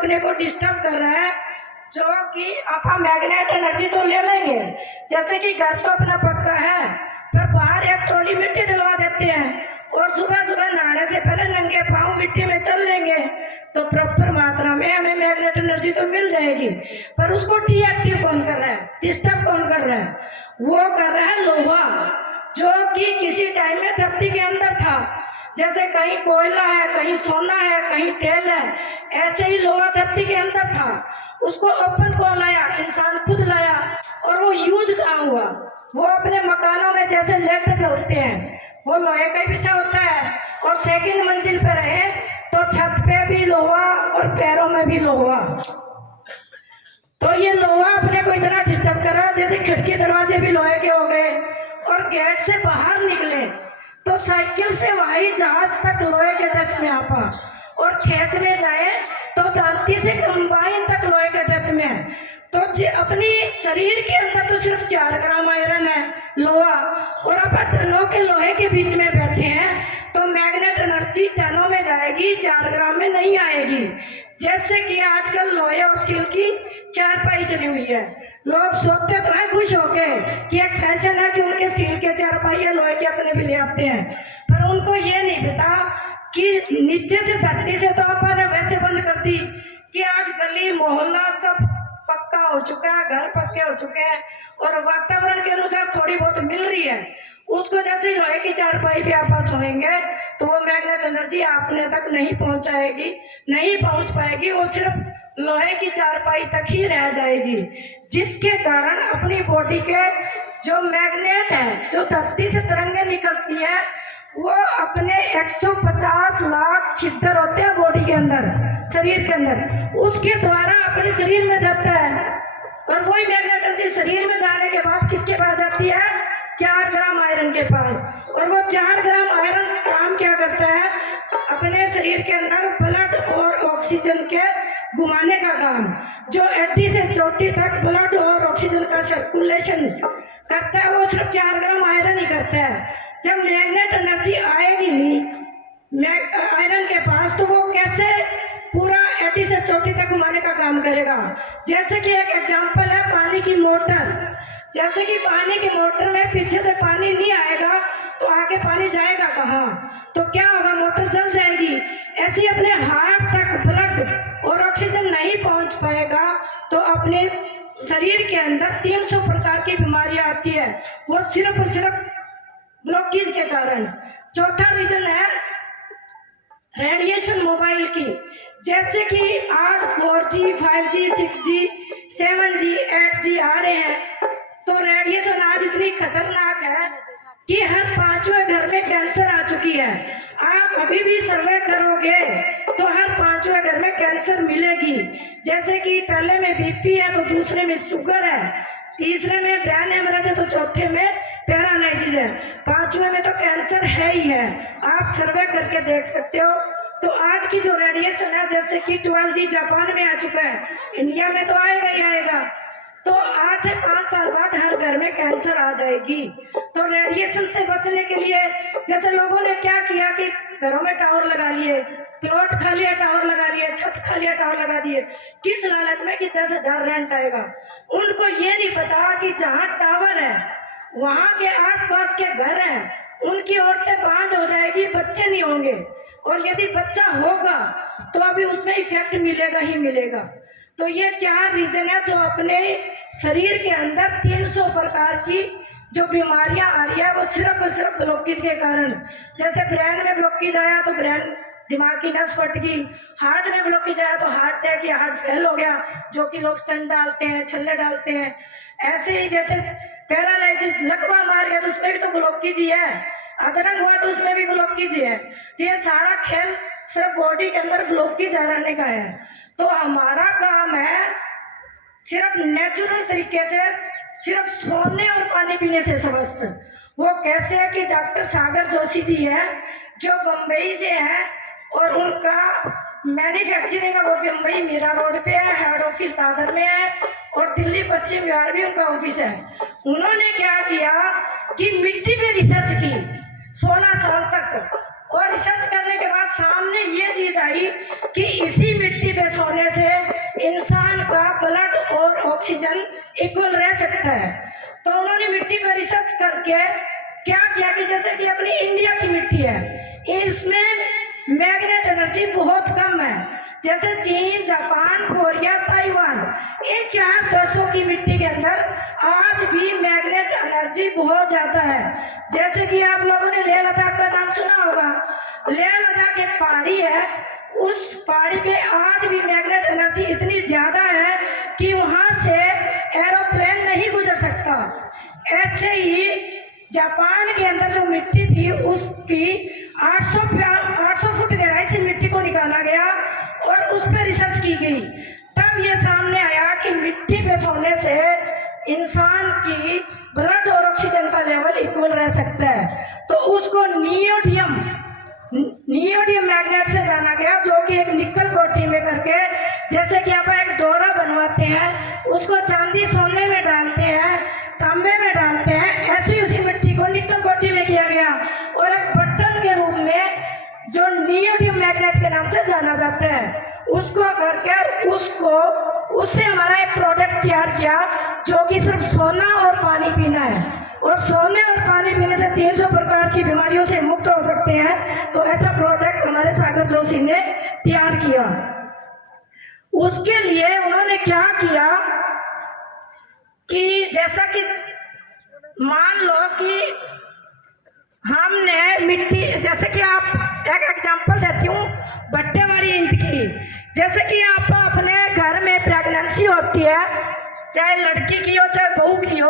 अपने को डिस्टर्ब कर रहा है, जो कि आप मैग्नेट एनर्जी तो ले लेंगे, जैसे कि घर तो अपना पक्का है, पर बाहर एक ट्रॉली मिट्टी डलवा देते हैं और सुबह सुबह नहाने से पहले नंगे पाँव मिट्टी में चल लेंगे तो प्रॉपर मात्रा में हमें मैग्नेट एनर्जी तो मिल जाएगी। पर उसको डीएक्टिव कौन कर रहा है, डिस्टर्ब कौन कर रहा है? वो कर रहा है लोहा, जो कि किसी टाइम में धरती के अंदर था। जैसे कहीं कोयला है, कहीं सोना है, कहीं तेल है, ऐसे ही लोहा धरती के अंदर था। उसको ओपन कौन लाया? इंसान खुद लाया। और वो यूज कहाँ हुआ? वो अपने मकानों में जैसे लेटर होते हैं वो लोहे का ही बिछा होता है, और सेकंड मंजिल पे रहे तो छत पे भी लोहा और पैरों में भी लोहा। तो ये लोहा अपने को इतना डिस्टर्ब करा, जैसे खिड़की दरवाजे भी लोहे के हो गए, और गेट से बाहर निकले तो साइकिल से हवाई जहाज तक लोहे के टच में आपा, और खेत में जाए तो दांती से कंबाइन तक लोहे के टच में है। तो अपनी शरीर के अंदर तो सिर्फ 4 ग्राम आयरन है, लोहा, और अब टनों के लोहे के बीच में बैठे हैं तो मैग्नेट एनर्जी टनों में जाएगी, 4 ग्राम में नहीं आएगी। जैसे कि आजकल लोहे और स्टील की चारपाई चली हुई है, लोग सोचते तो हैं खुश होके कि एक फैशन है कि उनके स्टील के चारपाई या लोहे के अपने भी ले आते हैं, पर उनको ये नहीं पता कि नीचे से धरती से तो अपन वैसे बंद कर दी कि आज गली मोहल्ला सब पक्का हो चुका है, घर पक्के हो चुके हैं, और वातावरण के अनुसार थोड़ी बहुत मिल रही है। उसको जैसे लोहे की चारपाई पे आप सोएंगे तो वो मैग्नेट एनर्जी आपने तक नहीं पहुंचाएगी, नहीं पहुंच पाएगी, वो सिर्फ लोहे की चारपाई तक ही रह जाएगी, जिसके कारण अपनी बॉडी के जो मैग्नेट है, जो धरती से तरंगे निकलती है, वो अपने 150 लाख छिद्र होते हैं बॉडी के अंदर, शरीर के अंदर, उसके द्वारा अपने शरीर में जाता है। और वही मैग्नेट एनर्जी शरीर में जाने के बाद किसके पास जाती है? 4 ग्राम आयरन के पास। और वो 4 ग्राम आयरन काम क्या करता है? अपने शरीर के अंदर ब्लड और ऑक्सीजन के घुमाने का काम, जो एडी से चोटी तक ब्लड और ऑक्सीजन का सर्कुलेशन करता है, वो सिर्फ 4 ग्राम आयरन ही करता है। जब मैग्नेट एनर्जी आएगी नहीं आयरन के पास, तो वो कैसे पूरा 80 से 34 तक घुमाने का काम करेगा? जैसे कि एक एग्जांपल है पानी की मोटर, जैसे कि पानी की मोटर में पीछे से पानी नहीं आएगा तो आगे पानी जाएगा कहाँ? तो क्या होगा? मोटर जल जाएगी। ऐसे अपने हार्ट तक ब्लड और ऑक्सीजन नहीं पहुंच पाएगा तो अपने शरीर के अंदर 300 प्रकार की बीमारियां आती है, वो सिर्फ और सिर्फ ब्लॉकेज के कारण। चौथा रीजन है रेडिएशन मोबाइल की। जैसे कि आज 4G, 5G, 6G, 7G, 8G आ रहे हैं, तो रेडिएशन आज इतनी खतरनाक है कि हर 5वें घर में कैंसर आ चुकी है। आप अभी भी सर्वे करोगे तो हर 5वें घर में कैंसर मिलेगी। जैसे कि पहले में बीपी है, तो दूसरे में शुगर है, तीसरे में ब्रेन हेमरेज है, तो चौथे में पैरालाइसिस है, 5वें में तो कैंसर है ही है। आप सर्वे करके देख सकते हो। तो आज की जो रेडिएशन है, जैसे कि 12G जापान में आ चुका है, इंडिया में तो आएगा ही आएगा, तो आज से 5 साल बाद हर घर में कैंसर आ जाएगी। तो रेडिएशन से बचने के लिए जैसे लोगों ने क्या किया कि घरों में टावर लगा लिए, प्लॉट खा लिया, टावर लगा लिए, छत खा लिया, टावर लगा दिए, किस लालच में कि 10,000 रेंट आएगा। उनको ये नहीं पता कि जहाँ टावर है वहां के आसपास के घर हैं, उनकी औरतें बांझ हो जाएगी, बच्चे नहीं होंगे, और यदि बच्चा होगा तो अभी उसमें इफेक्ट मिलेगा ही मिलेगा। तो ये 4 रीजन है जो अपने शरीर के अंदर 300 प्रकार की जो बीमारियां आ रही है, वो सिर्फ और सिर्फ ब्लॉकेज के कारण। जैसे ब्रेन में ब्लॉकेज आया तो ब्रेन दिमाग की नस फट गई, हार्ट में ब्लॉकेज आया तो हार्ट अटैक या हार्ट फेल हो गया, जो कि लोग स्टंट डालते हैं, छल्ले डालते हैं। ऐसे ही जैसे पैरालाइसिस, लकवा मार गया तो उसमें भी तो ब्लॉकेज ही है, अधरंग हुआ तो उसमें भी ब्लॉकेज है। तो ये सारा खेल सिर्फ बॉडी के अंदर ब्लॉकेज हराने का है। तो हमारा काम है सिर्फ नेचुरल तरीके से, सिर्फ सोने और पानी पीने से स्वस्थ। वो कैसे है कि डॉक्टर सागर जोशी जी है जो बम्बई से है, और उनका मैन्युफैक्चरिंग का वो बम्बई मीरा रोड पे है, हेड ऑफिस दादर में है, और दिल्ली पश्चिम बिहार भी उनका ऑफिस है। उन्होंने क्या किया कि मिट्टी पे रिसर्च की 16 साल तक, और रिसर्च करने के बाद सामने ये चीज आई कि इसी मिट्टी पे सोने से इक्वल रह सकता है। तो उन्होंने मिट्टी पर रिसर्च करके क्या किया कि जैसे कि अपनी इंडिया की मिट्टी है, इसमें मैग्नेट एनर्जी बहुत कम है। जैसे चीन, जापान, कोरिया, ताइवान, इन 4 देशों की मिट्टी के अंदर आज भी मैग्नेट एनर्जी बहुत ज्यादा है। जैसे कि आप लोगों ने लेह लद्दाख का नाम सुना होगा। लेह लद्दाख एक पहाड़ी है, उस पहाड़ी पे आज भी मैग्नेट एनर्जी इतनी ज्यादा है कि वहां से एरोप्लेन नहीं गुजर सकता। ऐसे ही जापान के अंदर जो मिट्टी थी उसकी 800 फुट गहराई से मिट्टी को निकाला गया और उस पर रिसर्च की गई। तब ये सामने आया कि मिट्टी पे सोने से इंसान की ब्लड और ऑक्सीजन का लेवल इक्वल रह सकता है। तो उसको नियोडियम मैग्नेट से जाना गया, जो कि एक निकल कोटी में करके, जैसे कि आप एक डोरा बनवाते हैं, उसको चांदी सोने में डालते हैं, तांबे में डालते हैं, ऐसी उसी मिट्टी को निकल कोटी में किया गया और एक बटन के रूप में जो नियोडियम मैग्नेट के नाम से जाना जाता है, उसको करके उससे हमारा एक प्रोडक्ट तैयार किया जो कि सिर्फ सोना और पानी पीना है। और सोने और पानी पीने से 300 प्रकार की बीमारियों से मुक्त हो सकते हैं। तो ऐसा प्रोडक्ट हमारे सागर जोशी ने तैयार किया। उसके लिए उन्होंने क्या किया कि जैसा कि मान लो कि हमने मिट्टी, जैसे कि आप एक एग्जांपल देती हूँ भट्टे वाली ईंट की। जैसे कि आप अपने घर में प्रेगनेंसी होती है, चाहे लड़की की हो चाहे बहू की हो,